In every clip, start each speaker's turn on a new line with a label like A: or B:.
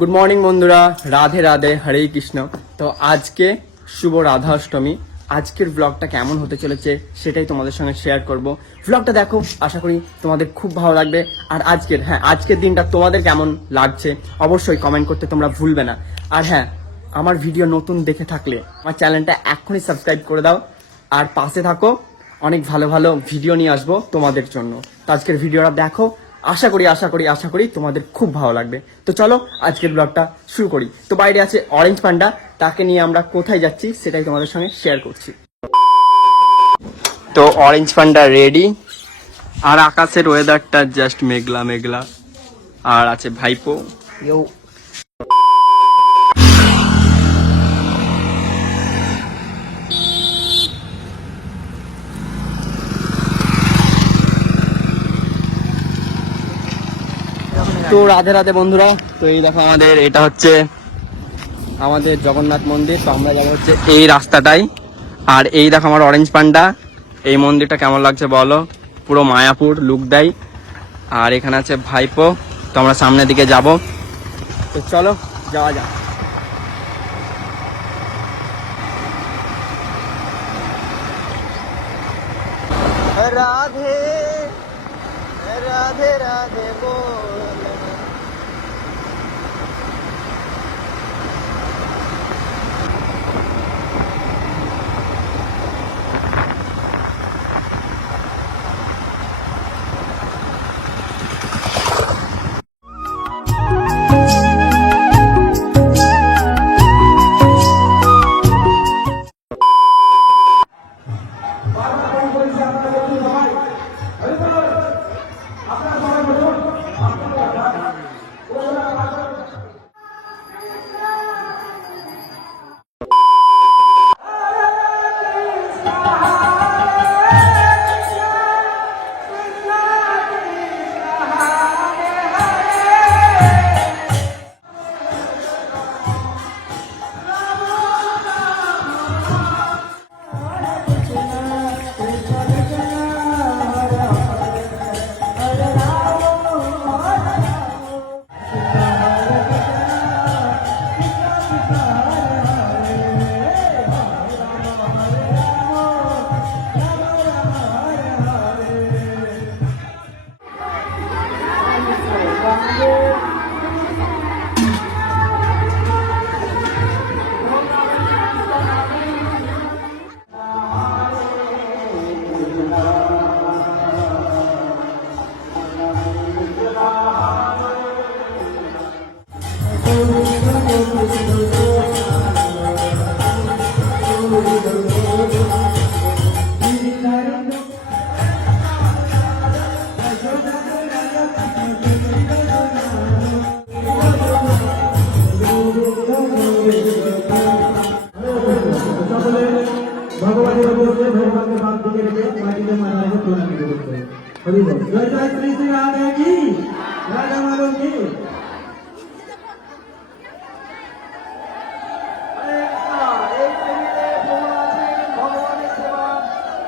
A: Good morning বন্ধুরা। রাধে রাধে, হরে কৃষ্ণ। তো আজকে শুভ রাধা অষ্টমী আজকের ব্লগটা কেমন হতে চলেছে সেটাই তোমাদের সঙ্গে শেয়ার করব। ব্লগটা দেখো, আশা করি তোমাদের খুব ভালো লাগবে। আর আজকের হ্যাঁ আজকের দিনটা তোমাদের কেমন লাগছে অবশ্যই কমেন্ট করতে তোমরা ভুলবে না। আর হ্যাঁ আমার ভিডিও নতুন দেখে থাকলে আমার চ্যানেলটা এখনই সাবস্ক্রাইব করে দাও। আর পাশে থাকো, অনেক ভালো ভালো ভিডিও নিয়ে আসব তোমাদের জন্য। তো আজকের ভিডিওটা দেখো আশা করি আশা করি আশা করি তোমাদের খুব ভালো লাগবে। তো চলো, আজকের ব্লগটা শুরু করি। তো বাইরে আছে অরেঞ্জ পান্ডা, তাকে নিয়ে আমরা কোথায় যাচ্ছি সেটাই তোমাদের সঙ্গে শেয়ার করছি। তো অরেঞ্জ পান্ডা রেডি আর আকাশের ওয়েদারটা জাস্ট মেঘলা মেঘলা। আর আছে ভাইপো। তো রাধে রাধে বন্ধুরা, তো এই দেখো আমাদের, এটা হচ্ছে আমাদের জগন্নাথ মন্দির, তো আমরা যাব হচ্ছে এই রাস্তাটাই। আর এই দেখো আমার অরেঞ্জ পান্ডা এই মন্দিরটা কেমন লাগছে বলো? পুরো মায়াপুর লুক দেয়। আর এখানে আছে ভাইপো, তো আমরা সামনের দিকে যাব। তো চলো, যাওয়া যাক। রাধে রাধে রাধে বল।
B: ভগবানের উপরে ভগবানকে বাদ দিকে রেখে মাটিতে মাথায় প্রণাম করতে হরি বল। জয় জয় শ্রী শ্রী রাধে কি? রাধা মাধব কি?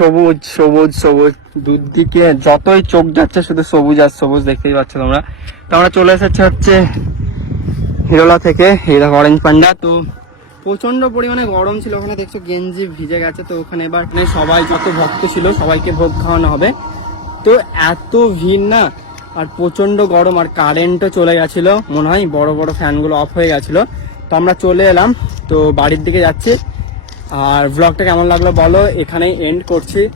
A: সবুজ সবুজ সবুজ। দুদিকে যতই চোখ যাচ্ছে, শুধু সবুজ আর সবুজ দেখতেই পাচ্ছ তোমরা। তো আমরা চলে এসেছি হচ্ছে হিরোলা থেকে দেখো অরেঞ্জ পান্ডা। তো প্রচণ্ড পরিমাণে গরম ছিল, ওখানে দেখছ গেঞ্জি ভিজে গেছে। তো ওখানে এবার মানে সবাই যত ভক্ত ছিল, সবাইকে ভোগ খাওয়ানো হবে। তো এত ভিড় না, আর প্রচণ্ড গরম, আর কারেন্টও চলে গেছিল। মনে হয় বড় বড় ফ্যানগুলো অফ হয়ে গেছিল। তো আমরা চলে এলাম, তো বাড়ির দিকে যাচ্ছি। আর ব্লগটা কেমন লাগল বলো এখানেই এন্ড করছি।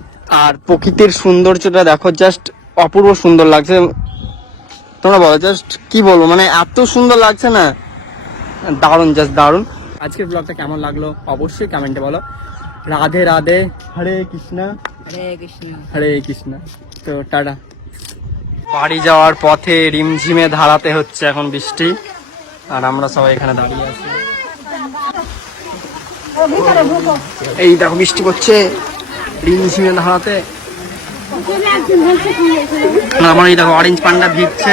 A: আর প্রকৃতির সৌন্দর্যটা দেখো জাস্ট অপূর্ব সুন্দর লাগছে। তোমরা বলো জাস্ট কি বলব মানে এত সুন্দর লাগছে না? দারুণ জাস্ট দারুণ। আজকের ব্লগটা কেমন লাগল অবশ্যই কমেন্টে বলো। রাধে রাধে হরে কৃষ্ণ।
C: হরে কৃষ্ণ।
A: হরে কৃষ্ণ। তো টাটা। বাড়ি যাওয়ার পথে রিমঝিমে ধারাতে হচ্ছে এখন বৃষ্টি। আর আমরা সবাই এখানে দাঁড়িয়ে আছি। এই দেখো বৃষ্টি পড়ছে। ধারাতে আর আমার এই দেখো অরেঞ্জ পান্ডা ভিড়ছে